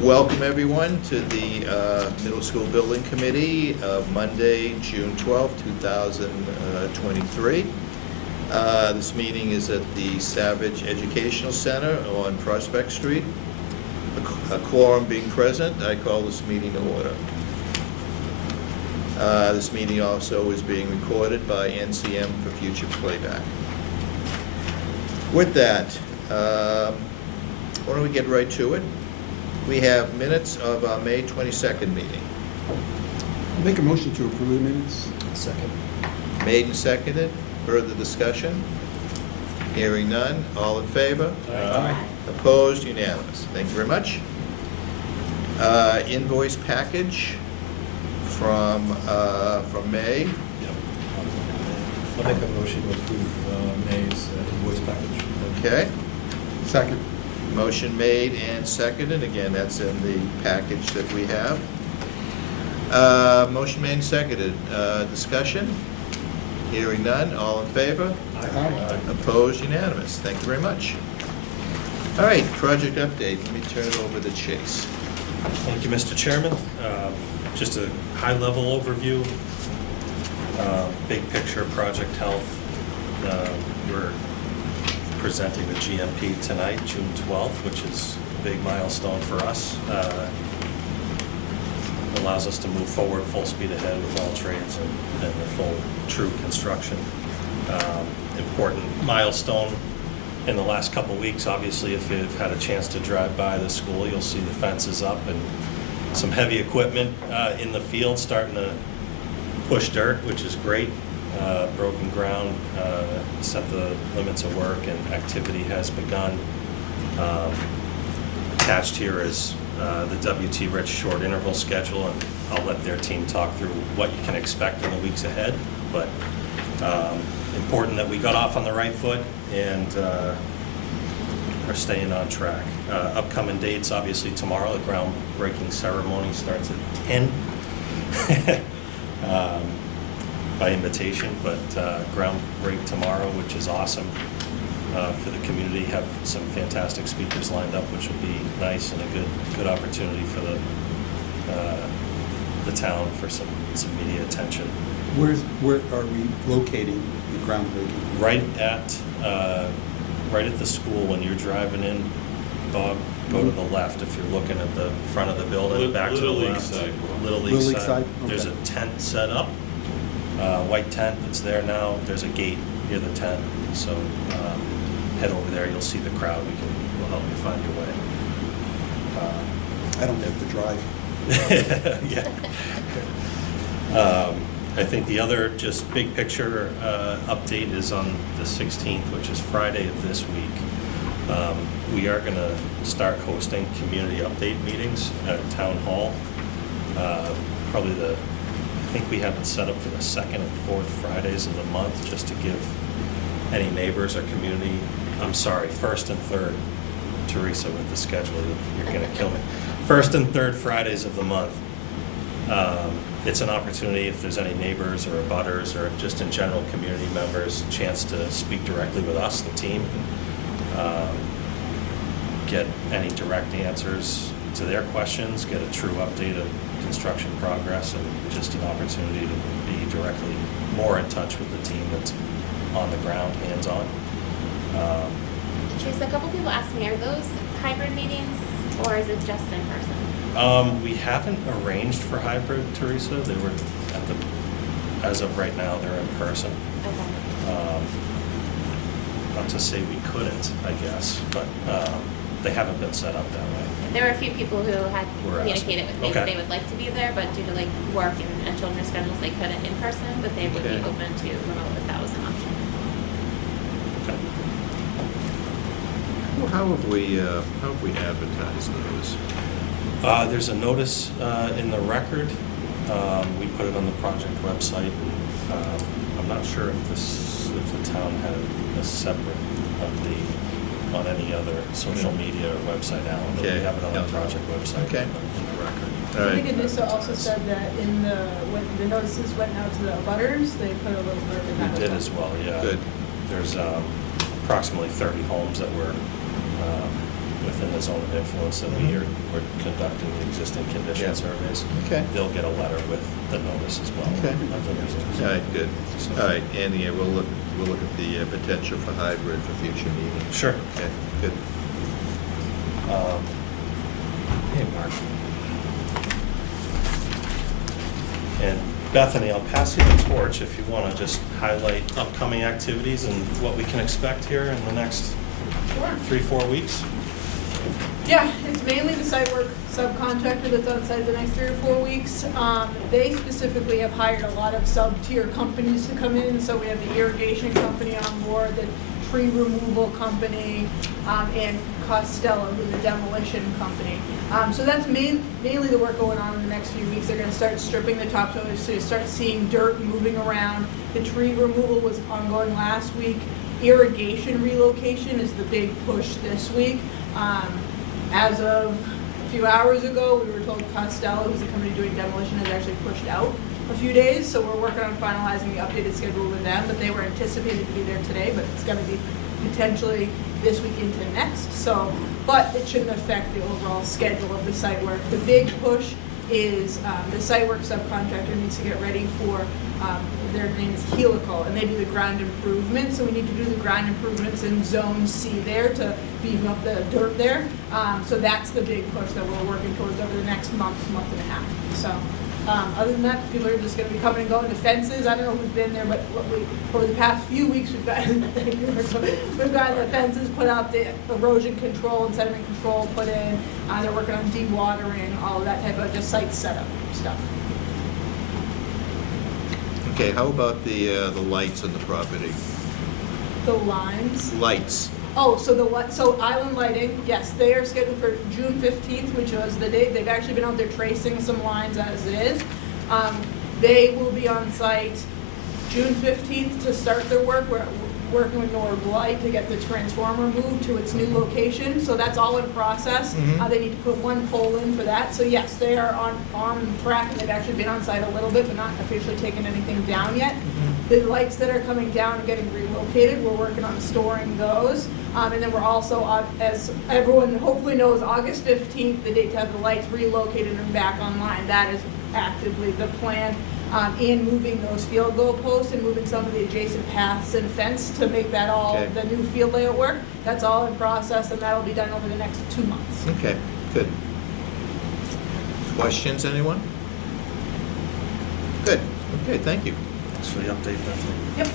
Welcome everyone to the Middle School Building Committee of Monday, June 12th, 2023. This meeting is at the Savage Educational Center on Prospect Street. A quorum being present, I call this meeting to order. This meeting also is being recorded by NCM for future playback. With that, why don't we get right to it? We have minutes of our May 22nd meeting. I'll make a motion to approve the minutes. Second. Made and seconded. Further discussion? Hearing none. All in favor? Aye. Opposed? Unanimous. Thank you very much. Invoice package from May. Yep. I'll make a motion to approve May's invoice package. Okay. Second. Motion made and seconded. Again, that's in the package that we have. Motion made and seconded. Discussion? Hearing none. All in favor? Aye. Opposed? Unanimous. Thank you very much. All right, project update. Let me turn it over to Chase. Thank you, Mr. Chairman. Just a high-level overview, big picture, Project Health. We're presenting the GMP tonight, June 12th, which is a big milestone for us. Allows us to move forward full speed ahead with all trades and the full true construction. Important milestone in the last couple of weeks. Obviously, if you've had a chance to drive by the school, you'll see the fences up and some heavy equipment in the field starting to push dirt, which is great. Broken ground, set the limits of work, and activity has begun. Attached here is the W.T. Rich short interval schedule, and I'll let their team talk through what you can expect in the weeks ahead. But important that we got off on the right foot and are staying on track. Upcoming dates, obviously tomorrow, the groundbreaking ceremony starts at 10. By invitation, but ground break tomorrow, which is awesome for the community. Have some fantastic speakers lined up, which will be nice and a good opportunity for the town for some media attention. Where are we locating the groundbreaking? Right at the school when you're driving in, Bob. Go to the left if you're looking at the front of the building. Back to the left. Little League side. Okay. There's a tent set up. White tent that's there now. There's a gate near the tent, so head over there. You'll see the crowd. We'll help you find your way. I don't have to drive. Yeah. I think the other just big picture update is on the 16th, which is Friday of this week. We are going to start hosting community update meetings at Town Hall. Probably I think we have it set up for the second and fourth Fridays of the month, just to give any neighbors or community, first and third, Teresa, with the schedule, you're gonna kill me. First and third Fridays of the month. It's an opportunity if there's any neighbors or abutters or just in general community members, a chance to speak directly with us, the team, get any direct answers to their questions, get a true update of construction progress, and just an opportunity to be directly more in touch with the team that's on the ground, hands-on. Chase, a couple people asked me, are those hybrid meetings or is it just in person? We haven't arranged for hybrid, Teresa. They were as of right now, they're in person. Okay. Not to say we couldn't, I guess, but they haven't been set up that way. There were a few people who had We're communicated with me that Okay. they would like to be there, but due to like work and children's schedules, they couldn't in person, but they would Okay. be open to remote if that was an option. Okay. Well, how have we advertised those? There's a notice in the record. We put it on the project website. I'm not sure if this if the town had a separate update on any other social media or website now, but we Okay. have it on the Yeah. project website Okay. in the record. All I think right. Anissa also said that when the notices went out to the abutters, they put a little blurb in that. We did as well, yeah. Good. There's approximately 30 homes that were within the zone of influence that Mhm. we're conducting the existing condition Yeah. surveys. Okay. They'll get a letter with the notice as well. Okay. of the reasons. All right, good. All right, and yeah, we'll look at the potential for hybrid for future meetings. Sure. Okay, good. Hey, Mark. And Bethany, I'll pass you the torch if you want to just highlight upcoming activities and what we can expect here in the next Sure. 3-4 weeks. Yeah, it's mainly the site work subcontractor that's on site the next 3 or 4 weeks. They specifically have hired a lot of sub-tier companies to come in, so we have the irrigation company on board, the tree removal company, and Costello, who's the demolition company. So that's mainly the work going on in the next few weeks. They're gonna start stripping the topsoil, so you start seeing dirt moving around. The tree removal was ongoing last week. Irrigation relocation is the big push this week. As of a few hours ago, we were told Costello, who's the company doing demolition, has actually pushed out a few days, so we're working on finalizing the updated schedule with them, but they were anticipated to be there today, but it's gonna be potentially this week into next, so, but it shouldn't affect the overall schedule of the site work. The big push is, the site work subcontractor needs to get ready for, their name is Helical, and they do the ground improvements, so we need to do the ground improvements in Zone C there to beef up the dirt there. So that's the big push that we're working towards over the next month and a half. So, other than that, people are just gonna be coming and going. The fences, I don't know who's been there, but over the past few weeks, we've gotten the fences put out, the erosion control and sediment control put in. They're working on dewatering, all of that type of just site setup stuff. Okay, how about the lights on the property? The lines. Lights. Oh, so Island Lighting, yes, they are scheduled for June 15th, which was the date. They've actually been out there tracing some lines as it is. They will be on site June 15th to start their work. We're working with Nord Light to get the transformer moved to its new location, so that's all in process. Mhm. They need to put one pole in for that, so yes, they are on track, and they've actually been on site a little bit, but not officially taken anything down yet. The lights that are coming down and getting relocated, we're working on storing those. And then we're also, as everyone hopefully knows, August 15th, the date to have the lights relocated and back online. That is actively the plan. And moving those field goal posts and moving some of the adjacent paths and fence to make that all, Okay. the new field layout work. That's all in process, and that'll be done over the next 2 months. Okay, good. Questions, anyone? Good, okay, thank you. Thanks for the update, Bethany. Yep.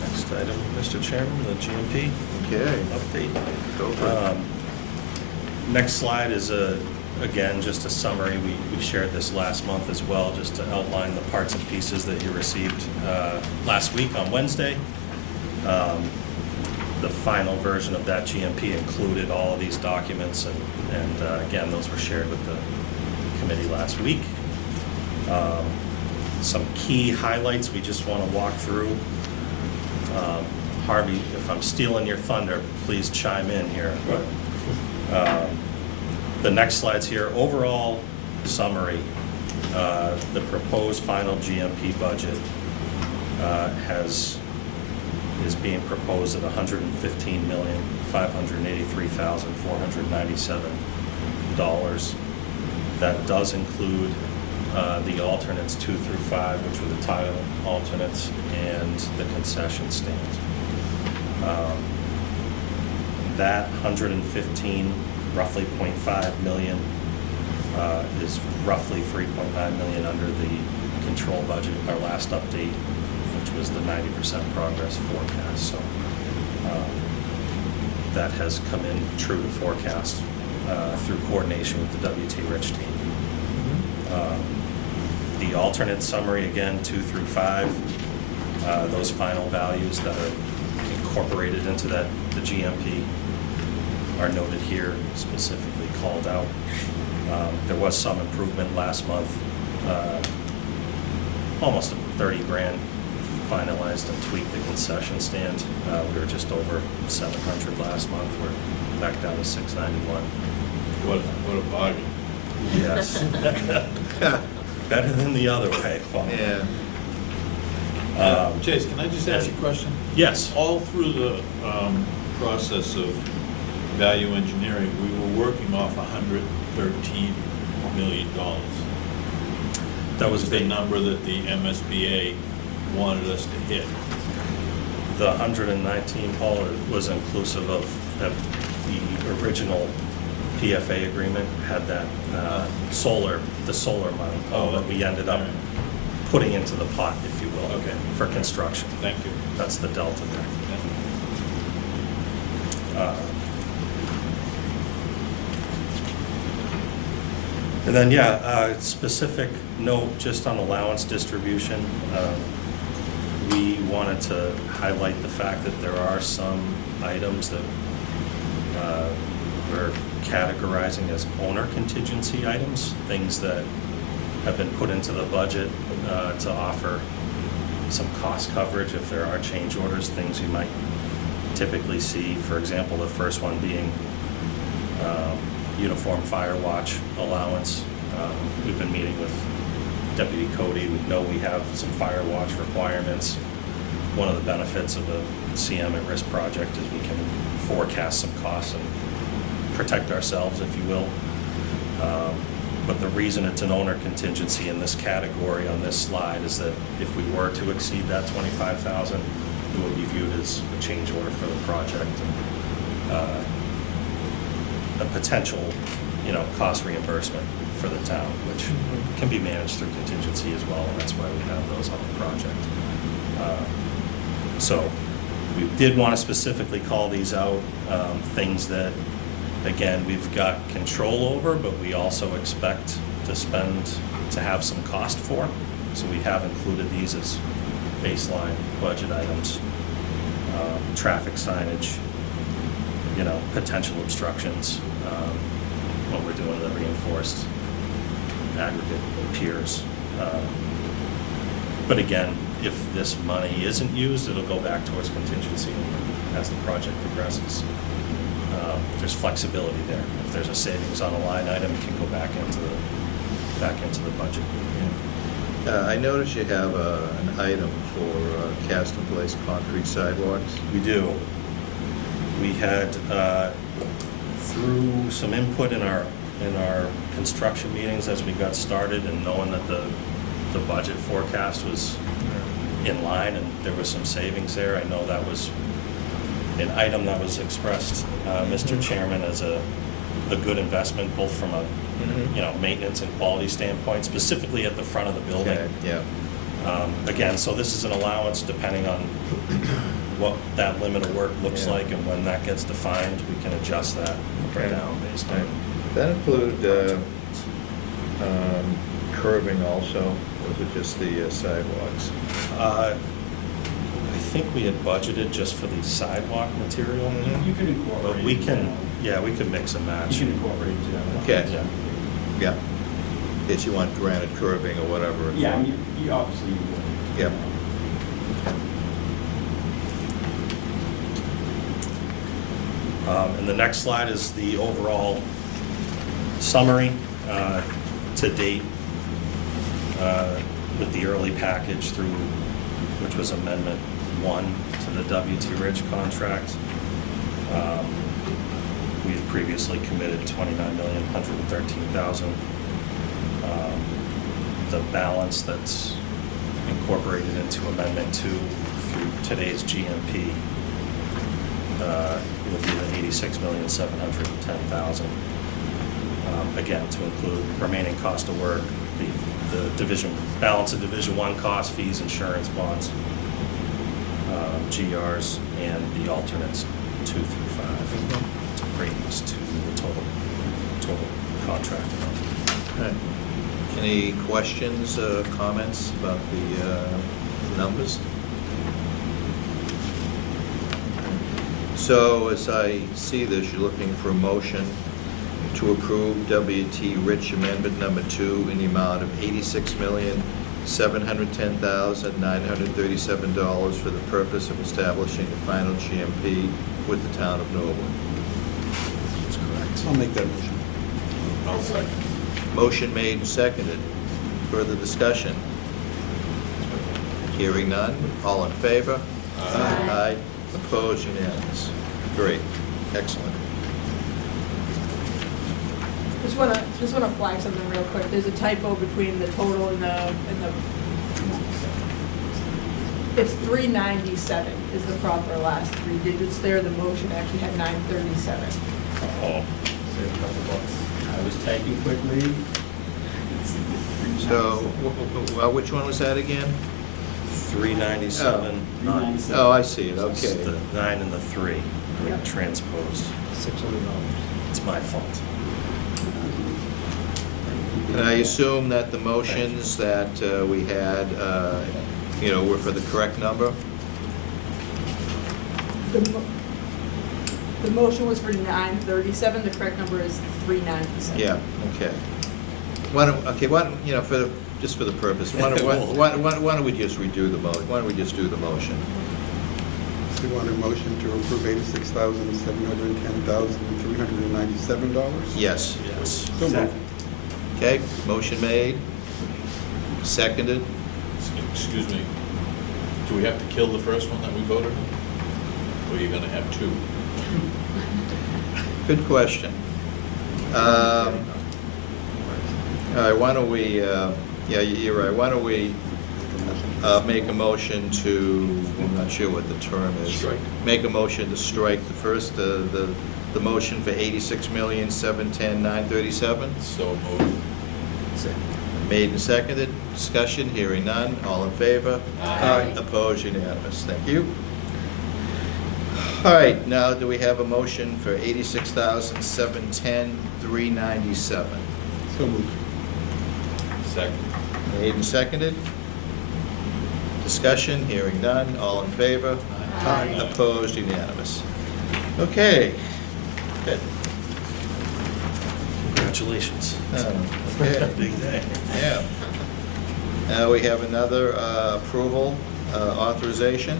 Next item, Mr. Chairman, the GMP Okay, update. go for it. Next slide is again, just a summary. We shared this last month as well, just to outline the parts and pieces that you received last week on Wednesday. The final version of that GMP included all of these documents, and again, those were shared with the committee last week. Some key highlights we just want to walk through. Harvey, if I'm stealing your thunder, please chime in here. But, the next slide's here. Overall summary, the proposed final GMP budget is being proposed at $115,583,497. That does include the alternates 2 through 5, which were the tile alternates, and the concession stand. That 115, roughly 0.5 million, is roughly 3.9 million under the control budget, our last update, which was the 90% progress forecast. So that has come in true to forecast through coordination with the WT Rich team. The alternate summary, again, 2 through 5, those final values that are incorporated into the GMP are noted here, specifically called out. There was some improvement last month, almost 30 grand finalized and tweaked the concession stand. We were just over 700 last month. We're back down to 691. What a bargain. Yes. Better than the other way, Paul. Yeah. Chase, can I just ask you a question? Yes. All through the process of value engineering, we were working off $113 million. That was the the number that the MSBA wanted us to hit. The 119, Paul, was inclusive of the original PFA agreement, had that the solar money that we ended up putting into the pot, if you will, Okay. for construction. Thank you. That's the delta there. And then, specific note just on allowance distribution. We wanted to highlight the fact that there are some items that we're categorizing as owner contingency items, things that have been put into the budget to offer some cost coverage if there are change orders, things you might typically see. For example, the first one being uniform fire watch allowance. We've been meeting with Deputy Cody. We know we have some fire watch requirements. One of the benefits of a CM at risk project is we can forecast some costs and protect ourselves, if you will. But the reason it's an owner contingency in this category on this slide is that if we were to exceed that 25,000, it would be viewed as a change order for the project and a potential, cost reimbursement for the town, which can be managed through contingency as well, and that's why we have those on the project. So we did want to specifically call these out, things that, again, we've got control over, but we also expect to have some cost for. So we have included these as baseline budget items. Traffic signage, potential obstructions when we're doing the reinforced aggregate piers. But again, if this money isn't used, it'll go back towards contingency as the project progresses. There's flexibility there. If there's a savings on a line item, it can go back into the budget. I notice you have an item for cast in place concrete sidewalks. We do. We had, through some input in our construction meetings as we got started, and knowing that the budget forecast was in line and there was some savings there, I know that was an item that was expressed, Mr. Chairman, as a good investment, both from a maintenance and quality standpoint, specifically at the front of the building. Okay, yeah. Again, so this is an allowance depending on what that limit of work looks Yeah. like, and when that gets defined, we can adjust that up or Okay. down based on. That include curbing also, or was it just the sidewalks? I think we had budgeted just for the sidewalk material, Mhm. You can incorporate. but we can mix and match. You can incorporate it. Okay. Yeah. Yeah. If you want granite curbing or whatever. Yeah, you obviously you would. Yep. And the next slide is the overall summary to date with the early package through, which was Amendment 1 to the W.T. Ridge contract. We had previously committed $29,113,000. The balance that's incorporated into Amendment 2 through today's GMP would be the $86,710,000. Again, to include remaining cost of work, the balance of Division 1 costs, fees, insurance, bonds, GRs, and the alternates 2 through 5 to bring us to the total contract amount. Okay. Any questions, comments about the numbers? So as I see this, you're looking for a motion to approve W.T. Rich Amendment Number 2 in the amount of $86,710,937 for the purpose of establishing the final GMP with the town of Norwood. That's correct. I'll make that motion. I'll second. Motion made and seconded. Further discussion? Hearing none. All in favor? Aye. Aye. Opposed? Unanimous. Great. Excellent. Just wanna flag something real quick. There's a typo between the total and the. It's 397 is the proper last three digits there. The motion actually had 937. Oh, Save a couple bucks. I was typing quickly. So, which one was that again? 397. Oh, I see it, It's okay. the 9 and the 3 Yep. transposed. $600. It's my fault. And I assume that the motions that we had, were for the correct number? The motion was for 937. The correct number is 397. Yeah, okay. Why don't, just for the purpose, why don't we just redo the why don't we just do the motion? So you want a motion to approve $86,710,397? Yes. Yes. So moved. Okay, motion made, seconded. Excuse me, do we have to kill the first one that we voted on? Or are you gonna have two? Good question. All right, why don't we, yeah, you're right, why don't we make a motion to, I'm not sure what the term is. Strike. Make a motion to strike the first, the motion for $86,710,937. So moved. Made and seconded, discussion, hearing none, all in favor? Aye. Opposed, unanimous, thank you. All right, now do we have a motion for $86,710,397? So moved. Second. Made and seconded, discussion, hearing none, all in favor? Aye. Opposed, unanimous. Okay, good. Congratulations. Okay. Big day. Yeah. Now we have another approval, authorization,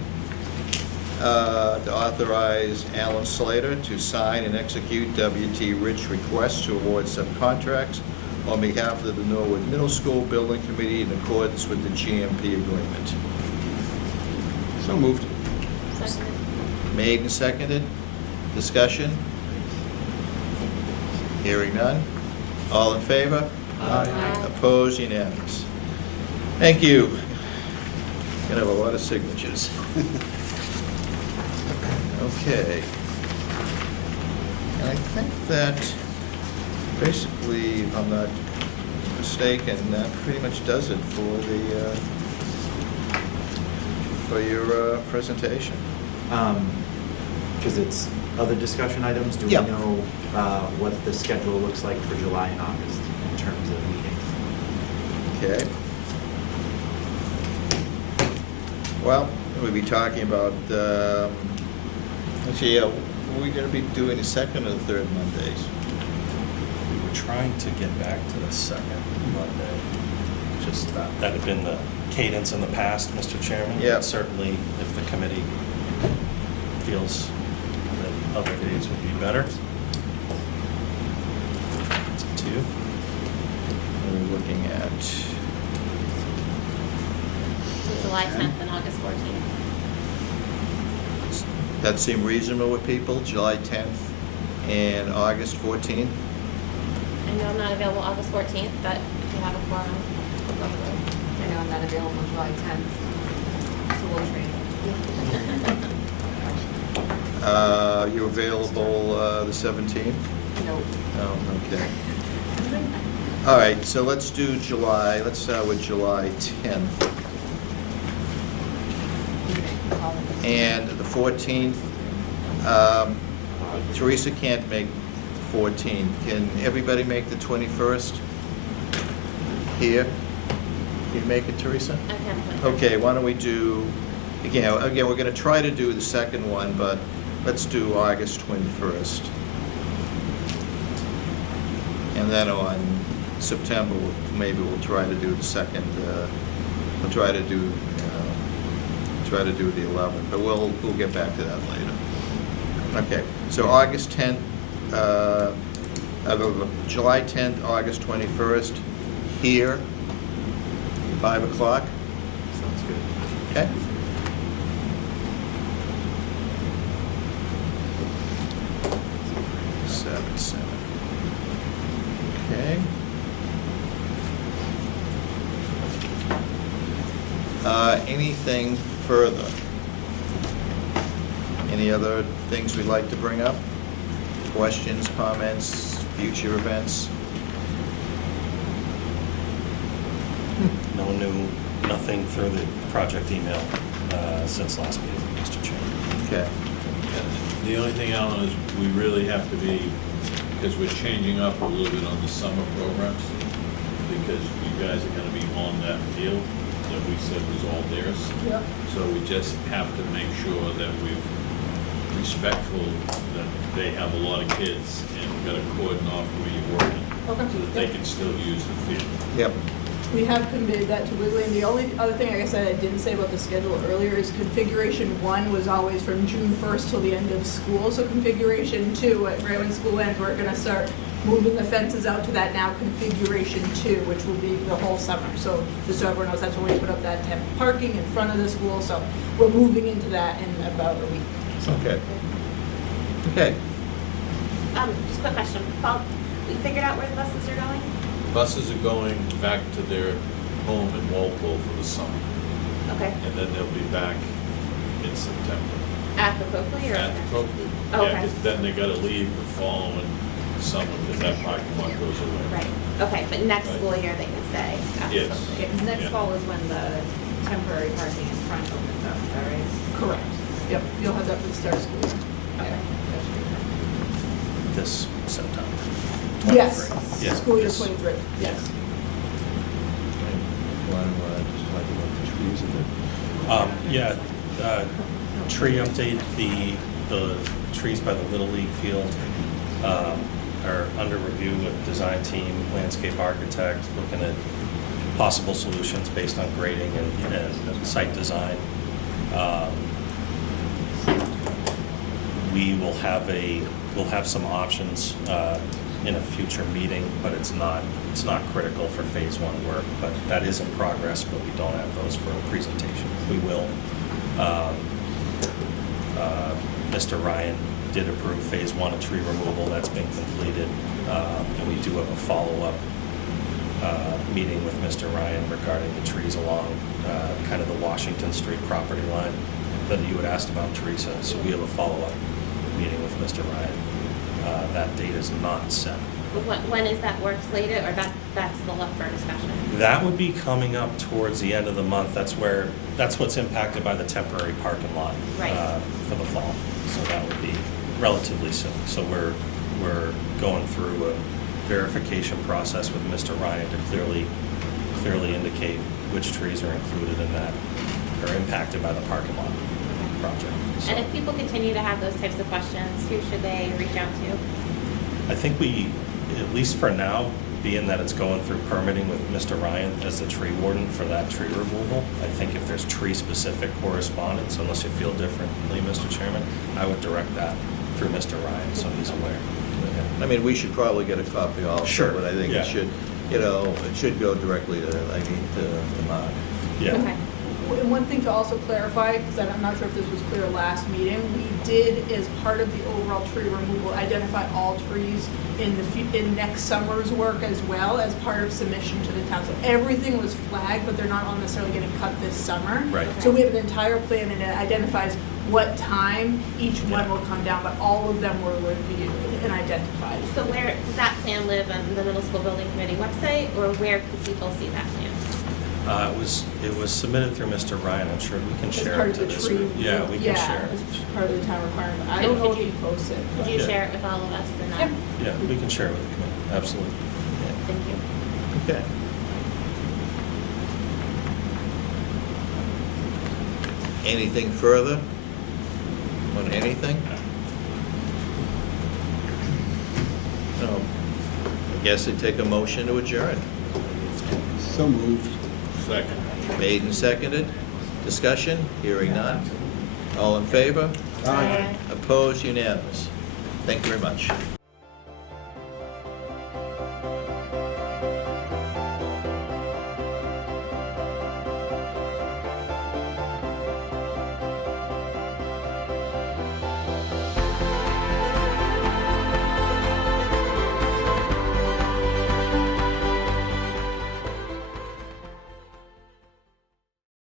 to authorize Alan Slater to sign and execute W.T. Rich request to award subcontracts on behalf of the Norwood Middle School Building Committee in accordance with the GMP agreement. So moved. Second. Made and seconded. Discussion? Hearing none. All in favor? Aye. Opposed, unanimous. Thank you. Gonna have a lot of signatures. Okay. And I think that basically, if I'm not mistaken, that pretty much does it for the, for your presentation. Because it's other discussion items, do we Yeah. know what the schedule looks like for July and August in terms of meetings? Okay. Well, we'll be talking about, actually, yeah, we're gonna be doing the second or the third Mondays. We were trying to get back to the second Monday. Just that had been the cadence in the past, Mr. Chairman. Yeah. But certainly, if the committee feels that other days would be better. It's up to you. We're looking at, So July 10th and August 14th. that seem reasonable with people, July 10th and August 14th? I know I'm not available August 14th, but if you have a quorum, we'll go through. I know I'm not available July 10th, so we'll trade. You available the 17th? Nope. Oh, okay. All right, so let's do July, let's start with July 10th. And the 14th, Teresa can't make the 14th. Can everybody make the 21st? Here? Can you make it, Teresa? I can put. Okay, why don't we do, again, we're gonna try to do the second one, but let's do August 21st. And then on September, maybe we'll try to do the second, we'll try to do the 11th, but we'll get back to that later. Okay, so August 10th, July 10th, August 21st, here, 5 o'clock, Sounds good. okay? Seven. Okay. Anything further? Any other things we'd like to bring up? Questions, comments, future events? Nothing through the project email since last meeting, Mr. Chairman. Okay. The only thing, Alan, is we really have to be, because we're changing up a little bit on the summer programs, because you guys are gonna be on that field that we said was all theirs. Yep. So we just have to make sure that we're respectful, that they have a lot of kids, and we've got to cordon off where you're working, Okay. so that they can still use the field. Yep. We have conveyed that to Wiggly, and the only other thing, I guess, I didn't say about the schedule earlier is configuration 1 was always from June 1st till the end of school, so configuration 2, right when school ends, we're gonna start moving the fences out to that now configuration 2, which will be the whole summer. So just so everyone knows, that's when we put up that temp parking in front of the school, so we're moving into that in about a week. Okay. Okay. Just a quick question. Paul, we figured out where the buses are going? Buses are going back to their home in Walpole for the summer, Okay. and then they'll be back in September. At the Coakley or? At Coakley. Oh, Yeah, okay. 'cause then they gotta leave the following summer, because that parking lot goes away. Right. Okay, but next Right. school year they can stay at Yes. the Coakley. Yeah, 'cause next Yeah. fall is when the temporary parking in front opens up, is that right? Correct. Yep, you'll have that for the start of school year. Okay. This September. Yes, 23. Yeah, school year this- 23, yes. Want to just talk about the trees a bit? Yeah, tree update, the trees by the Little League field are under review with design team, landscape architect, looking at possible solutions based on grading and site design. We'll have some options in a future meeting, but it's not critical for phase 1 work, but that is in progress, but we don't have those for a presentation. We will. Mr. Ryan did approve phase 1 of tree removal, that's been completed, and we do have a follow-up meeting with Mr. Ryan regarding the trees along kind of the Washington Street property line that you had asked about, Teresa. So we have a follow-up meeting with Mr. Ryan. That date is not set. When is that work slated, or that's the look for discussion? That would be coming up towards the end of the month. That's what's impacted by the temporary parking lot Right. For the fall. So that would be relatively soon. So we're going through a verification process with Mr. Ryan to clearly indicate which trees are included in that, are impacted by the parking lot project. So And if people continue to have those types of questions, who should they reach out to? I think we, at least for now, being that it's going through permitting with Mr. Ryan as the tree warden for that tree removal, I think if there's tree-specific correspondence, unless you feel differently, Mr. Chairman, I would direct that through Mr. Ryan, so he's aware. I mean, we should probably get a copy also. Sure, But I think yeah. it should, it should go directly to Mark. Yeah. Okay. And one thing to also clarify, because I'm not sure if this was clear last meeting, we did, as part of the overall tree removal, identify all trees in next summer's work as well as part of submission to the town. So everything was flagged, but they're not all necessarily getting cut this summer. Right. So we have an entire plan and it identifies what time each one Yeah. will come down, but all of them were reviewed and identified. So where, does that plan live on the middle school building committee website, or where could people see that plan? It was submitted through Mr. Ryan. I'm sure we can As share part it of to the this tree. group. Yeah, we can share as it. part of the town requirement. I Could- don't know could if you- you post it. Could you Yeah. share it with all of us and Yeah. then? Yeah, we can share it with the committee, absolutely. Thank you. Okay. Anything further on anything? No. guess I'd take a motion to adjourn. So moved. Second. Made and seconded. Discussion? Hearing none. All in favor? Aye. Opposed? Unanimous. Thank you very much.